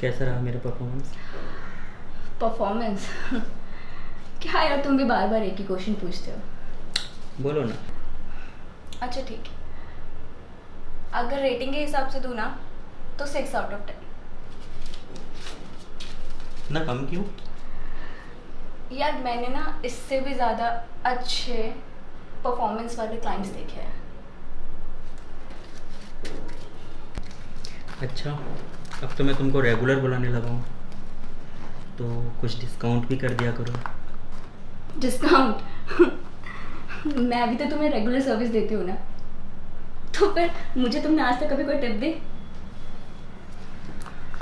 कैसा रहा मेरा परफॉर्मेंस? परफॉर्मेंस क्या यार, तुम भी बार बार एक ही क्वेश्चन पूछते हो। बोलो ना। अच्छा ठीक है, अगर रेटिंग के हिसाब से दूँ ना तो 6/10। ना कम क्यों? यार मैंने ना इससे भी ज़्यादा अच्छे परफॉर्मेंस वाले क्लाइंट्स देखे हैं। अच्छा, अब तो मैं तुमको रेगुलर बुलाने लगा हूँ, तो कुछ डिस्काउंट भी कर दिया करो। डिस्काउंट मैं भी तो तुम्हें रेगुलर सर्विस देती हूँ ना, तो फिर मुझे तुमने आज तक कभी कोई टिप दी?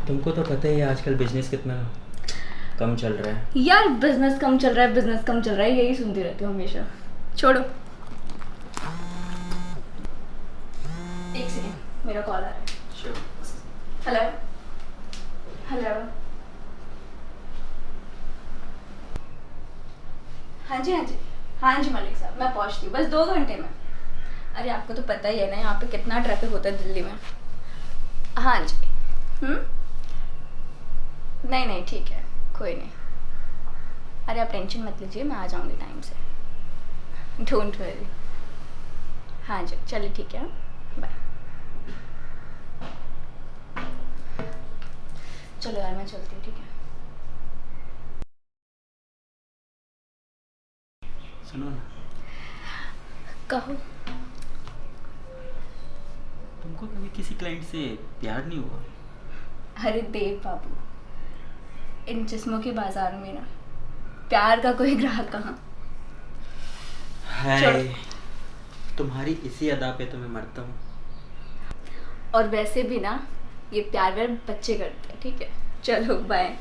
तुमको तो पता ही है आजकल बिजनेस कितना कम चल रहा है। यार बिजनेस कम चल रहा है, बिजनेस कम चल रहा है, यही सुनती रहती हूँ हमेशा। छोड़ो, एक सेकेंड, मेरा कॉल आ रहा है। श्योर। हेलो हेलो, हाँ जी हाँ जी, हाँ जी मालिक साहब, मैं पहुँचती हूँ बस 2 घंटे में। अरे आपको तो पता ही है ना यहाँ पे कितना ट्रैफिक होता है दिल्ली में। हाँ जी। नहीं नहीं ठीक है, कोई नहीं। अरे आप टेंशन मत लीजिए, मैं आ जाऊँगी टाइम से, डोंट वरी। हाँ जी चलिए ठीक है, बाय। चलो यार मैं चलती हूँ, ठीक है। सुनो ना, कहो। तुमको कभी किसी क्लाइंट से प्यार नहीं हुआ? अरे देव बाबू, इन जिस्मों के बाजार में ना प्यार का कोई ग्राहक कहाँ। हाय, तुम्हारी इसी अदा पे तो मैं मरता हूँ। और वैसे भी ना ये प्यार व्यार बच्चे करते हैं, ठीक है। चलो bye.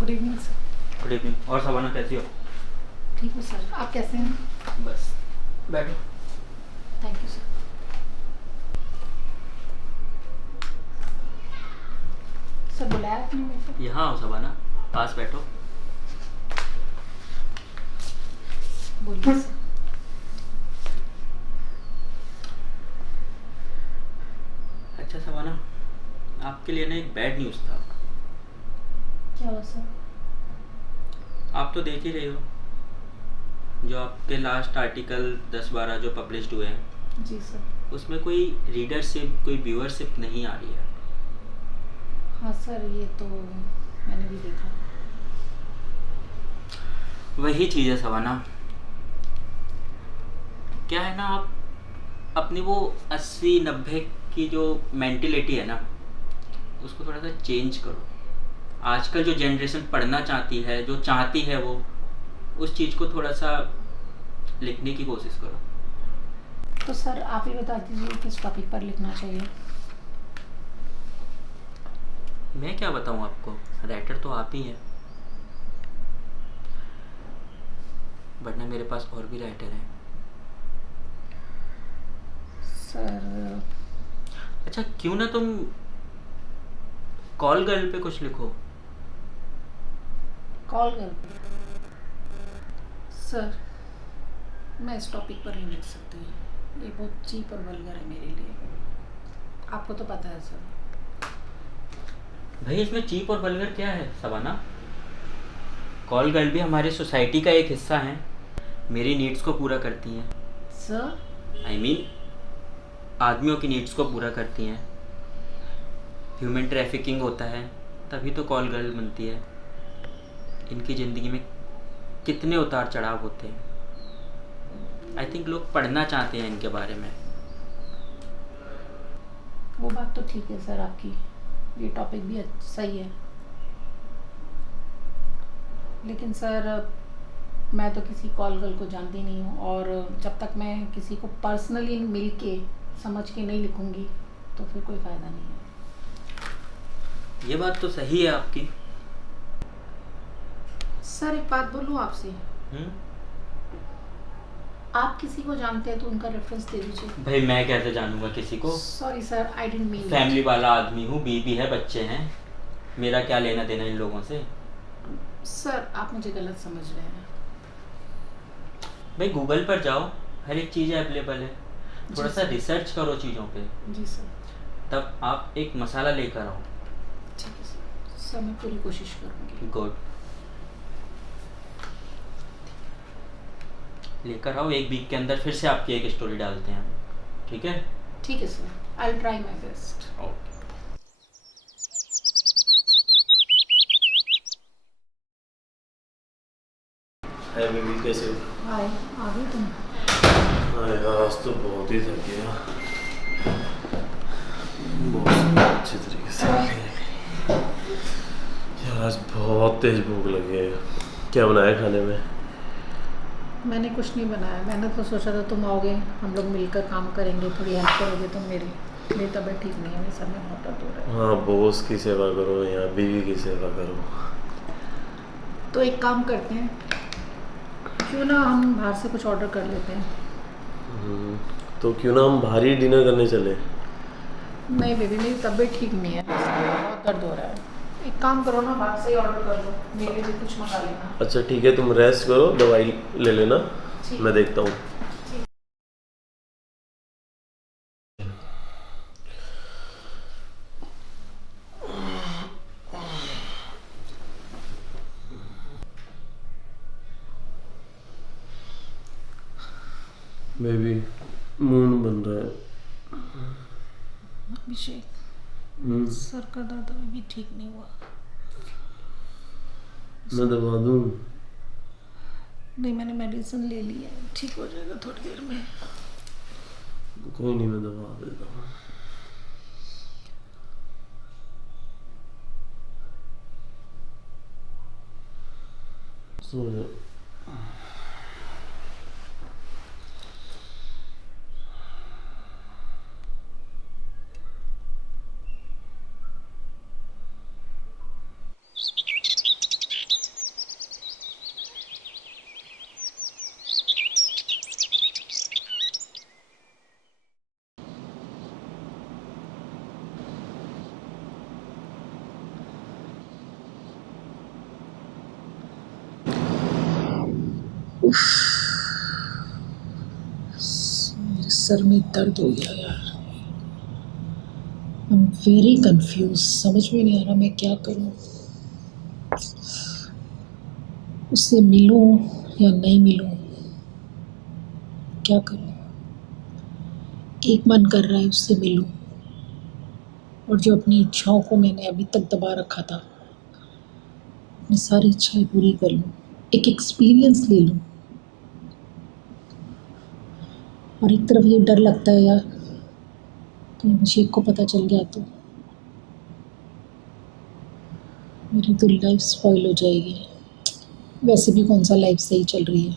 Good evening sir. Good evening. और सवाना कैसी हो? ठीक हूँ सर, आप कैसे हैं? बस बैठो। Thank you sir. सर बुलाया आपने मेरे को? यहाँ आओ सवाना, पास बैठो। बोलिए सर। अच्छा सवाना, आपके लिए ना एक बैड न्यूज़ था। क्या हुआ सर? आप तो देख ही रहे हो जो आपके लास्ट आर्टिकल 10-12 जो पब्लिश्ड हुए हैं, जी सर। उसमें कोई रीडरशिप, कोई व्यूअरशिप नहीं आ रही है। हाँ सर, ये तो मैंने भी देखा। वही चीज़ है सवाना, क्या है ना, आप अपनी वो 80-90 की जो मेंटेलिटी है ना, उसको थोड़ा सा चेंज करो। आजकल जो जनरेशन पढ़ना चाहती है, जो चाहती है, वो उस चीज़ को थोड़ा सा लिखने की कोशिश करो। तो सर आप ही बता दीजिए किस टॉपिक पर लिखना चाहिए। मैं क्या बताऊँ आपको, राइटर तो आप ही हैं, वरना मेरे पास और भी राइटर हैं। सर अच्छा क्यों ना तुम कॉल गर्ल पे कुछ लिखो। कॉल कर। सर मैं इस टॉपिक पर नहीं लिख सकती। ये बहुत चीप और वल्गर है मेरे लिए, आपको तो पता है सर। भाई इसमें चीप और वल्गर क्या है शबाना? कॉल गर्ल भी हमारी सोसाइटी का एक हिस्सा है, मेरी नीड्स को पूरा करती हैं। सर आई मीन आदमियों की नीड्स को पूरा करती हैं। ह्यूमन ट्रैफिकिंग होता है तभी तो कॉल गर्ल बनती है। इनकी ज़िंदगी में कितने उतार चढ़ाव होते हैं। आई थिंक लोग पढ़ना चाहते हैं इनके बारे में। वो बात तो ठीक है सर आपकी, ये टॉपिक भी सही है, लेकिन सर मैं तो किसी कॉल गर्ल को जानती नहीं हूँ, और जब तक मैं किसी को पर्सनली मिल के समझ के नहीं लिखूँगी तो फिर कोई फ़ायदा नहीं है। ये बात तो सही है आपकी। सर एक बात बोलूँ आपसे, हम्म? आप किसी को जानते हैं तो उनका रेफरेंस दे दीजिए। भाई मैं कैसे जानूंगा किसी को? Sorry sir, I didn't mean. Family वाला आदमी हूँ, बीवी है, बच्चे हैं, मेरा क्या लेना देना इन लोगों से? सर आप मुझे गलत समझ रहे हैं। भाई गूगल पर जाओ, हर एक चीज़ अवेलेबल है, थोड़ा सा रिसर्च करो चीज़ों पे, जी सर। तब आप एक मसाला लेकर आओ। ठीक है सर, सर मैं पूरी कोशिश करूँगी। गुड, लेकर आओ। एक वीक के अंदर फिर से आपकी एक स्टोरी डालते हैं, ठीक है? ठीक है sir, I will try my best. Okay. Hi baby, कैसे हो? हाय, आ गई तुम? हाँ यार, आज तो बहुत ही थक गया, बहुत अच्छे तरीके से यार। आज बहुत तेज भूख लगी है। क्या बनाया खाने में? मैंने कुछ नहीं बनाया, मैंने तो सोचा था तुम आओगे, हम लोग मिलकर काम करेंगे, थोड़ी हेल्प करोगे तुम मेरी। मेरी तबीयत ठीक नहीं है, मेरे सर में बहुत दर्द हो रहा है। हाँ, बॉस की सेवा करो या बीवी की सेवा करो। तो एक काम करते हैं, क्यों ना हम बाहर से कुछ ऑर्डर कर लेते हैं। तो क्यों ना हम भारी डिनर करने चले? नहीं बेबी, मेरी तबीयत ठीक नहीं है, बहुत दर्द हो रहा है। एक काम करो ना, बाहर से ही ऑर्डर कर लो, मेरे लिए कुछ मंगा लेना। अच्छा ठीक है, तुम रेस्ट करो, दवाई ले लेना, मैं देखता हूँ। बेबी मून बन रहा है। अभिषेक, सर का दर्द अभी भी ठीक नहीं हुआ। मैं दवा दूँ? नहीं, मैंने मेडिसिन ले ली है, ठीक हो जाएगा थोड़ी देर में। कोई नहीं, मैं दवा देता हूँ। सो जाओ। मेरे सर में दर्द हो गया यार। आई एम वेरी कंफ्यूज, समझ में नहीं आ रहा मैं क्या करूं। उससे मिलूं या नहीं मिलूं, क्या करूं? एक मन कर रहा है उससे मिलूं, और जो अपनी इच्छाओं को मैंने अभी तक दबा रखा था, अपनी सारी इच्छाएं पूरी कर लूं, एक एक्सपीरियंस ले लूं। और एक तरफ ये डर लगता है यार, कहीं अभिषेक को पता चल गया तो मेरी तो लाइफ स्पॉइल हो जाएगी। वैसे भी कौन सा लाइफ सही चल रही है।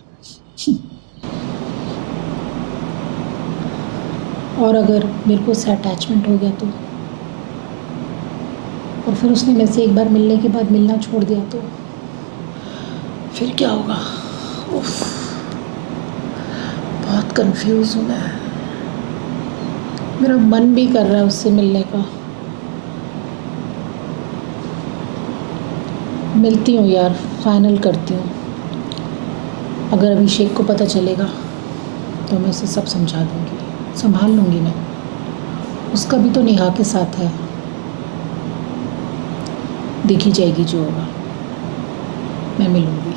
और अगर मेरे को उससे अटैचमेंट हो गया तो, और फिर उसने मेरे से एक बार मिलने के बाद मिलना छोड़ दिया तो फिर क्या होगा? उफ, बहुत कंफ्यूज हूँ मैं। मेरा मन भी कर रहा है उससे मिलने का। मिलती हूँ यार, फाइनल करती हूँ। अगर अभिषेक को पता चलेगा तो मैं उसे सब समझा दूँगी। संभाल लूँगी ना, उसका भी तो नेहा के साथ है, देखी जाएगी जो होगा, मैं मिलूँगी।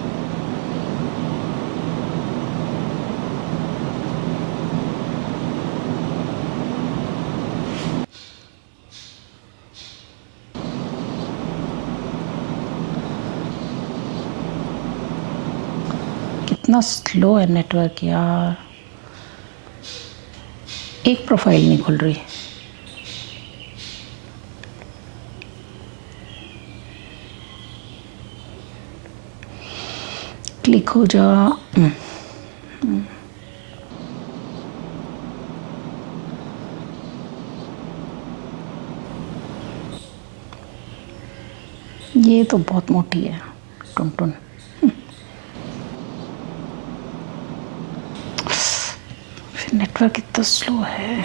कितना स्लो है नेटवर्क यार, एक प्रोफाइल नहीं खुल रही। क्लिक हो जा। ये तो बहुत मोटी है, टुन टुन। फिर नेटवर्क इतना स्लो है।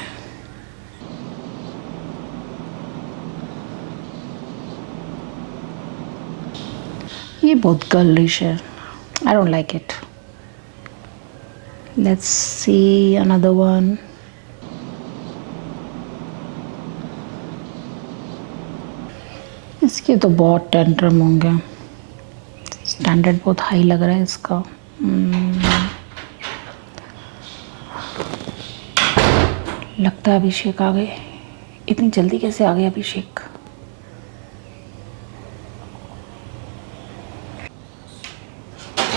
ये बहुत गर्लिश है, I don't like it. Let's see another one. इसके तो बहुत टेंट्रम होंगे, स्टैंडर्ड बहुत हाई लग रहा है इसका। लगता है अभिषेक आ गए। इतनी जल्दी कैसे आ गए अभिषेक?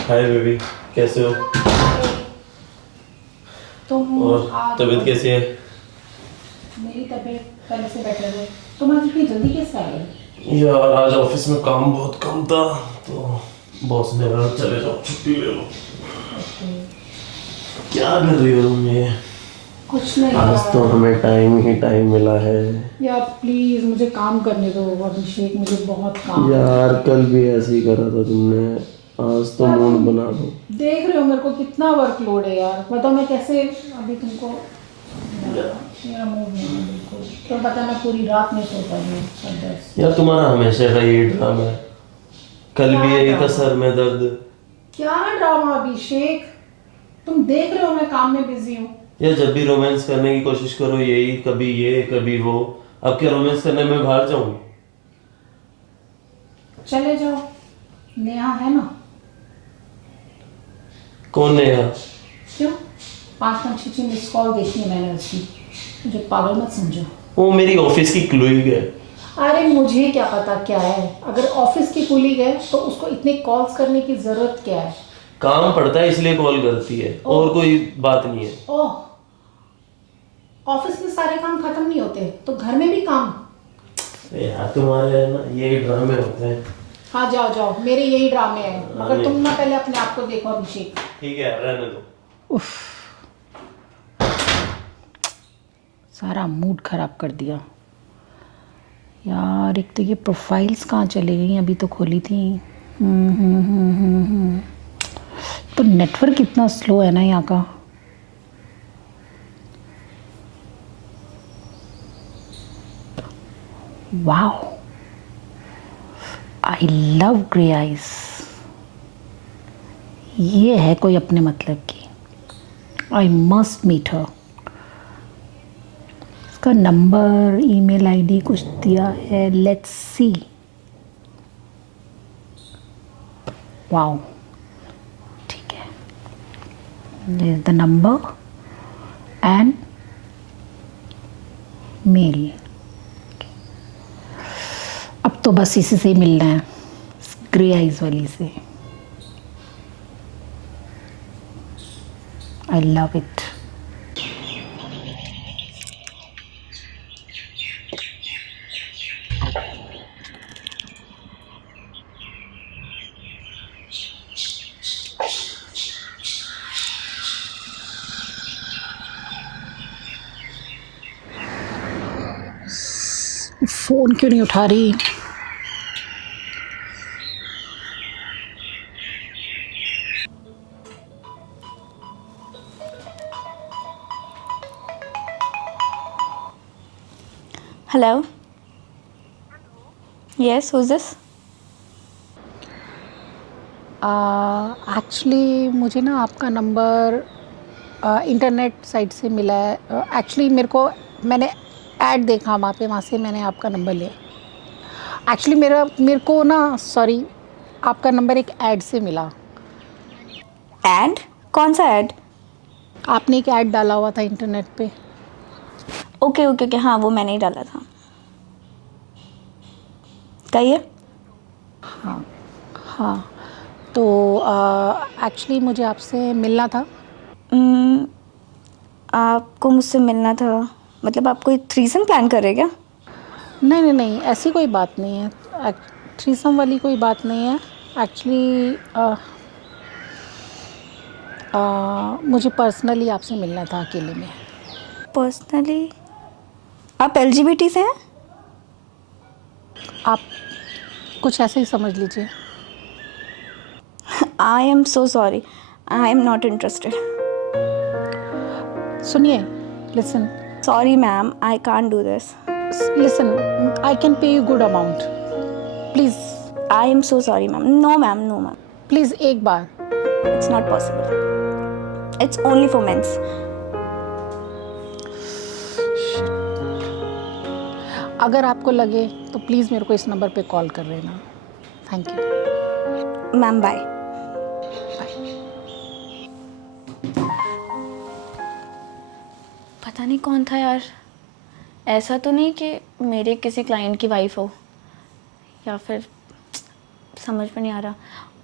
हाय बेबी, कैसे हो? तुम और तबीयत कैसी है? मेरी तबीयत पहले से बेटर है। तुम आज इतनी जल्दी कैसे आ गए? यार आज ऑफिस में काम बहुत कम था तो बॉस ने कहा चले जाओ, छुट्टी ले लो। क्या कर रही हो तुम ये? कुछ नहीं आज तो हमें टाइम ही टाइम मिला है। यार प्लीज मुझे काम करने दो अभिषेक, मुझे बहुत काम है। यार कल भी ऐसे ही करा था तुमने, आज तो मूड बना दो। देख रहे हो मेरे को कितना वर्कलोड है यार, बताओ मैं कैसे अभी तुमको। मेरा मूड नहीं है बिल्कुल, तो पता मैं पूरी रात नहीं सो पाई। यार तुम्हारा हमेशा का ये ड्रामा है, कल भी यही था सर में दर्द। क्या ड्रामा अभिषेक, तुम देख रहे हो मैं काम में बिजी हूँ। यार जब भी रोमांस करने की कोशिश करो यही, कभी ये कभी वो। अब क्या रोमांस करने में बाहर जाऊँ? चले जाओ, नेहा है ना। कौन नेहा? क्यों? 5-6 मिस कॉल देखी है मैंने उसकी, मुझे पागल मत समझो। वो मेरी ऑफिस की क्लोइंग है। अरे मुझे क्या पता क्या है, अगर ऑफिस की कुलीग है तो उसको इतने कॉल्स करने की जरूरत क्या है? काम पड़ता है इसलिए कॉल करती है, और कोई बात नहीं है। ओह, ऑफिस में सारे काम खत्म नहीं होते तो घर में भी काम। यार तुम्हारे ना ये ड्रामे होते हैं। हाँ जाओ जाओ, मेरे यही ड्रामे हैं, मगर तुम ना पहले अपने आप को देखो अभिषेक। ठीक है रहने दो। उफ, सारा मूड खराब कर दिया यार। एक तो ये प्रोफाइल्स कहाँ चली गई, अभी तो खोली थी। तो नेटवर्क इतना स्लो है ना यहाँ का। Wow, I love grey eyes. ये है कोई अपने मतलब की। I must meet her. इसका नंबर, ईमेल आईडी कुछ दिया है, लेट्स सी। वाओ, ठीक है, this is the number and mail. अब तो बस इसी से ही मिलना है, ग्रे आइज वाली से। I love it. फोन क्यों नहीं उठा रही? Hello, yes, who is this? Actually मुझे ना आपका नंबर इंटरनेट साइट से मिला है। एक्चुअली मैंने ऐड देखा वहाँ से मैंने आपका नंबर लिया। एक्चुअली मेरे को ना, सॉरी, आपका नंबर एक ऐड से मिला। ऐड? कौन सा ऐड? आपने एक ऐड डाला हुआ था इंटरनेट पे। ओके ओके ओके, हाँ वो मैंने ही डाला था। कहिए। हाँ, तो एक्चुअली मुझे आपसे मिलना था। आपको मुझसे मिलना था? मतलब आप कोई थ्रीसम प्लान कर रहे हैं क्या? नहीं, ऐसी कोई बात नहीं है। थ्रीसम वाली कोई बात नहीं है। एक्चुअली मुझे पर्सनली आपसे मिलना था अकेले में। पर्सनली? आप एलजीबीटी से हैं? आप कुछ ऐसे ही समझ लीजिए। I am so sorry, I am not interested. सुनिए, listen. Sorry ma'am, I can't do this. Listen, I can pay you good amount, please. I am so sorry ma'am. No ma'am, no ma'am, please एक बार। It's not possible. It's only for mens. अगर आपको लगे तो please मेरे को इस number पे कॉल कर लेना। Thank you ma'am, bye. पता नहीं कौन था यार। ऐसा तो नहीं कि मेरे किसी क्लाइंट की वाइफ हो, या फिर समझ में नहीं आ रहा,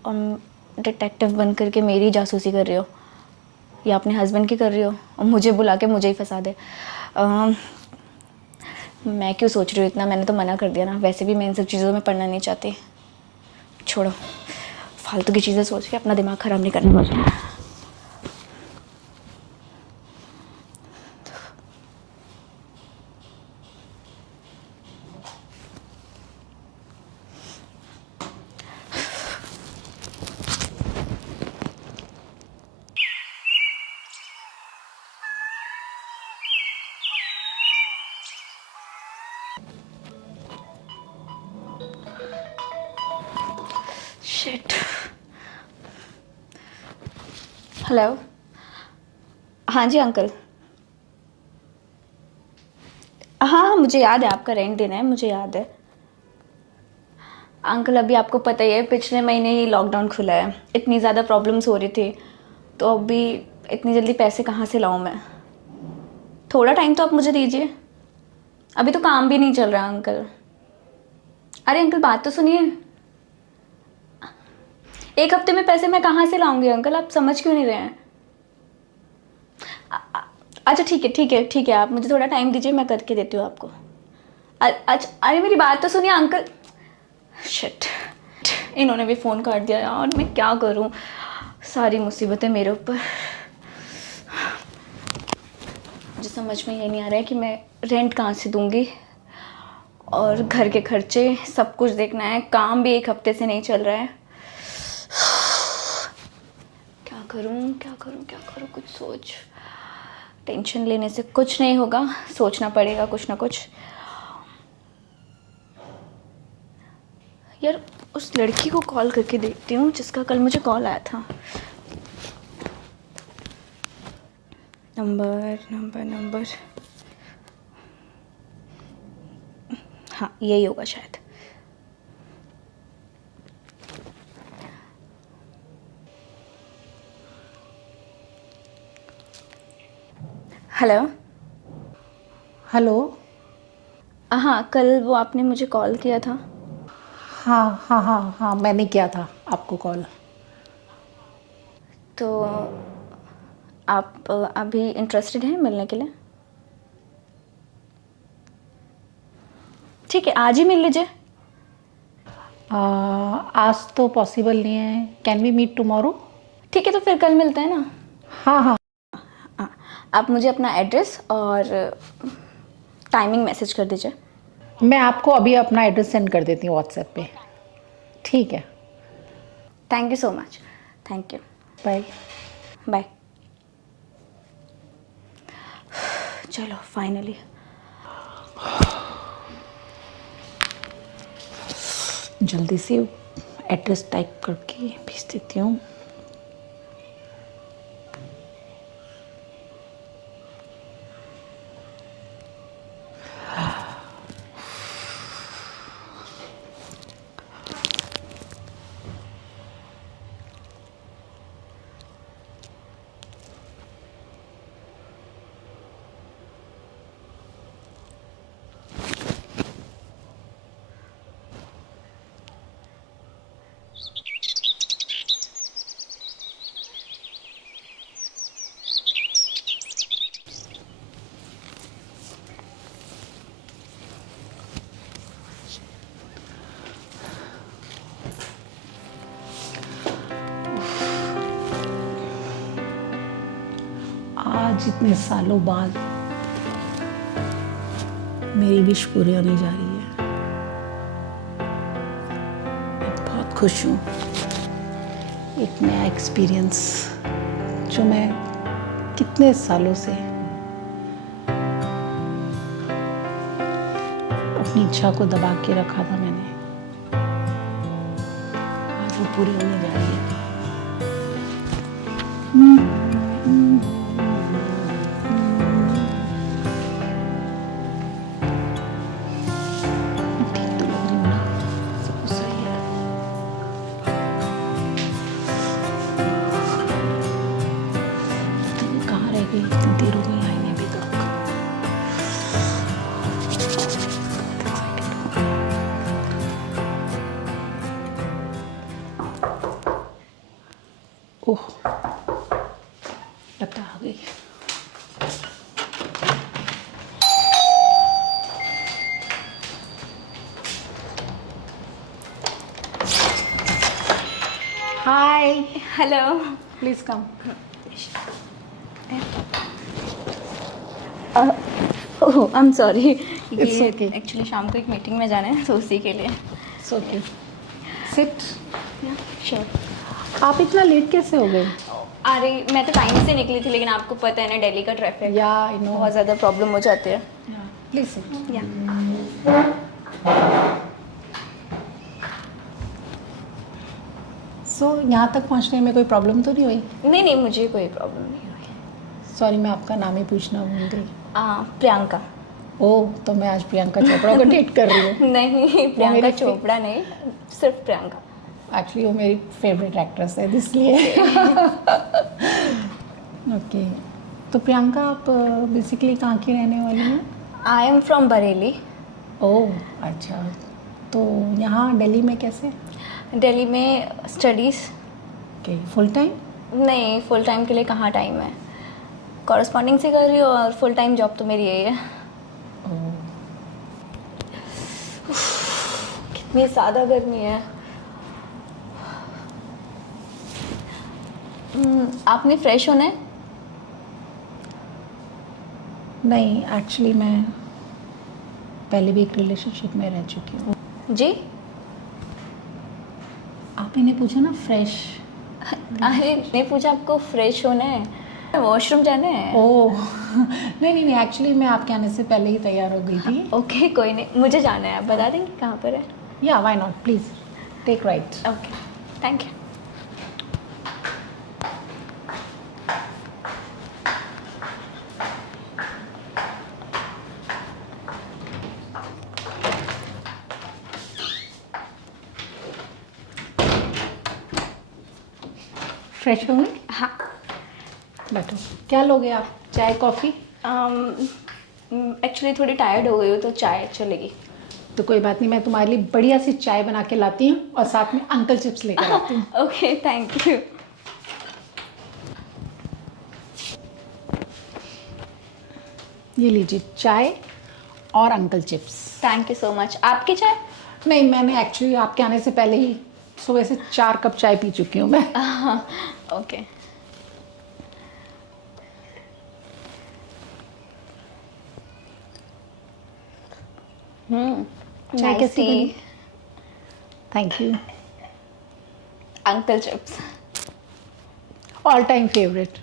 और डिटेक्टिव बन करके मेरी जासूसी कर रही हो, या अपने हस्बैंड की कर रही हो और मुझे बुला के मुझे ही फंसा दे। मैं क्यों सोच रही हूँ इतना, मैंने तो मना कर दिया ना। वैसे भी मैं इन सब चीज़ों में पढ़ना नहीं चाहती। छोड़ो, फालतू की चीज़ें सोच के अपना दिमाग ख़राब नहीं करना मुझे। शिट। हेलो। हाँ जी अंकल। हाँ, मुझे याद है आपका रेंट देना है, मुझे याद है अंकल। अभी आपको पता ही है, पिछले महीने ही लॉकडाउन खुला है। इतनी ज़्यादा प्रॉब्लम्स हो रही थी, तो अभी इतनी जल्दी पैसे कहाँ से लाऊं मैं? थोड़ा टाइम तो आप मुझे दीजिए। अभी तो काम भी नहीं चल रहा अंकल। अरे अंकल, बात तो सुनिए। एक हफ्ते में पैसे मैं कहाँ से लाऊंगी अंकल? आप समझ क्यों नहीं रहे हैं? अच्छा ठीक है, आप मुझे थोड़ा टाइम दीजिए, मैं करके देती हूँ आपको। अच्छा, अरे मेरी बात तो सुनिए अंकल। शिट, इन्होंने भी फ़ोन काट दिया यार, मैं क्या करूँ? सारी मुसीबतें मेरे ऊपर। मुझे समझ में ये नहीं आ रहा है कि मैं रेंट कहाँ से दूँगी, और घर के खर्चे सब कुछ देखना है। काम भी एक हफ्ते से नहीं चल रहा है। क्या करूँ कुछ सोच। टेंशन लेने से कुछ नहीं होगा, सोचना पड़ेगा कुछ ना कुछ। यार, उस लड़की को कॉल करके देखती हूँ जिसका कल मुझे कॉल आया था। नंबर हाँ, यही होगा शायद। हेलो। हेलो। हाँ, कल वो आपने मुझे कॉल किया था। हाँ, मैंने किया था आपको कॉल। तो आप अभी इंटरेस्टेड हैं मिलने के लिए? ठीक है, आज ही मिल लीजिए। आज तो पॉसिबल नहीं है। Can we meet tomorrow? ठीक है, तो फिर कल मिलते हैं ना। हाँ। आप मुझे अपना एड्रेस और टाइमिंग मैसेज कर दीजिए। मैं आपको अभी अपना एड्रेस सेंड कर देती हूँ व्हाट्सएप पे। ठीक है। Thank you so much. Thank you. Bye. Bye. चलो फाइनली। जल्दी से एड्रेस टाइप करके भेज देती हूँ। आज इतने सालों बाद मेरी विश पूरी होने जा रही है। मैं बहुत खुश हूँ। एक नया एक्सपीरियंस जो मैं कितने सालों से अपनी इच्छा को दबा के रखा था मैंने, आज वो पूरी होने जा रही है। ठीक तो लग रही हूँ ना? सब कुछ सही है। तुम कहाँ रह गई? इतनी देर हो गई आई नहीं अभी तक। ओह, लगता आ गई। Hi, hello. Please come. Oh I am sorry, It's ये okay. एक्चुअली शाम को एक मीटिंग में जाना है तो उसी के लिए। सो क्यू। सिट। श्योर। आप इतना लेट कैसे हो गए? अरे मैं तो टाइम से निकली थी, लेकिन आपको पता है ना दिल्ली का ट्रैफिक या आई नो। बहुत ज़्यादा प्रॉब्लम हो जाती है। Please sit. या सो यहाँ तक पहुँचने में कोई प्रॉब्लम तो नहीं हुई? नहीं नहीं, मुझे कोई प्रॉब्लम नहीं हुई। सॉरी, मैं आपका नाम ही पूछना भूल गई। प्रियंका। ओह, तो मैं आज प्रियंका चोपड़ा को डेट कर रही हूँ। नहीं, प्रियंका मेरी चोपड़ा नहीं, सिर्फ प्रियंका। एक्चुअली वो मेरी फेवरेट एक्ट्रेस है इसलिए। ओके, तो प्रियंका आप बेसिकली कहाँ की रहने वाली हैं? I am from Bareilly. Oh अच्छा, तो यहाँ दिल्ली में कैसे? दिल्ली में स्टडीज़। Okay, full time? नहीं, फुल टाइम के लिए कहाँ टाइम है, कॉरस्पॉन्डिंग से कर रही हूँ और फुल टाइम जॉब तो मेरी यही है। ओह, कितनी ज़्यादा गर्मी है। आपने फ्रेश होना है? नहीं, एक्चुअली मैं पहले भी एक रिलेशनशिप में रह चुकी हूँ। जी? आप इन्हें पूछो ना फ्रेश। अरे नहीं पूछा, आपको फ्रेश होना है, वॉशरूम जाना है? ओह नहीं नहीं नहीं, एक्चुअली मैं आपके आने से पहले ही तैयार हो गई थी। ओके कोई नहीं, मुझे जाना है, आप बता देंगे कहाँ पर है? या why not, please take right. Okay thank you. Fresh होंगे? हाँ। बैठो। क्या लोगे आप, चाय कॉफ़ी? एक्चुअली थोड़ी टायर्ड हो गई हूँ तो चाय चलेगी। तो कोई बात नहीं, मैं तुम्हारे लिए बढ़िया सी चाय बना के लाती हूँ और साथ में अंकल चिप्स लेकर आती हूँ। Okay thank you. ये लीजिए चाय और uncle chips. Thank you so much. आपकी चाय? नहीं, मैंने एक्चुअली आपके आने से पहले ही सुबह से 4 कप चाय पी चुकी हूँ मैं। ओके। चाय कैसी बनी? Thank you. Uncle chips. All time favourite.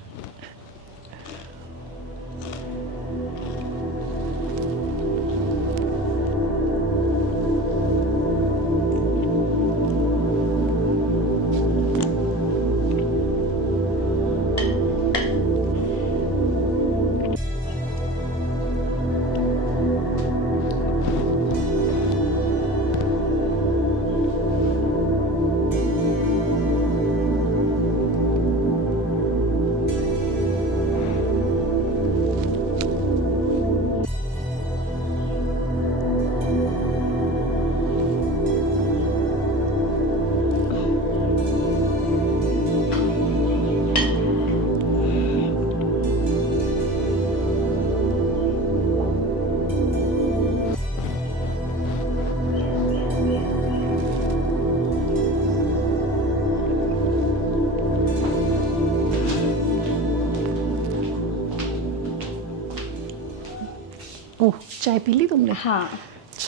चाय पी ली तुमने? हाँ।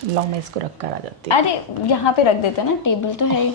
लाओ मैं इसको रख कर आ जाती हूँ। अरे यहाँ पे रख देते ना, टेबल तो है ही।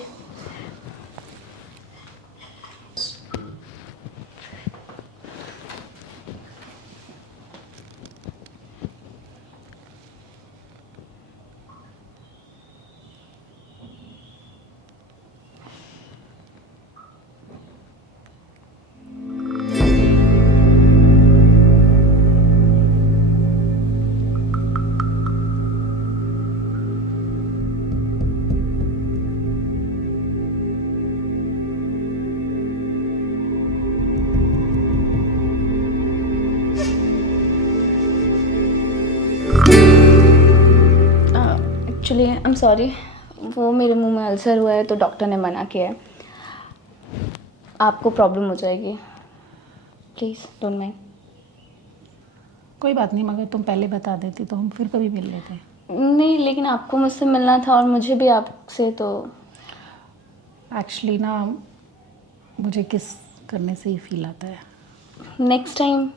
एक्चुअली आई एम सॉरी, वो मेरे मुंह में अल्सर हुआ है तो डॉक्टर ने मना किया है। आपको प्रॉब्लम हो जाएगी, प्लीज़ डोंट माइंड। कोई बात नहीं, मगर तुम पहले बता देती तो हम फिर कभी मिल लेते। नहीं, लेकिन आपको मुझसे मिलना था और मुझे भी आपसे, तो एक्चुअली ना मुझे किस करने से ही फील आता है। Next time.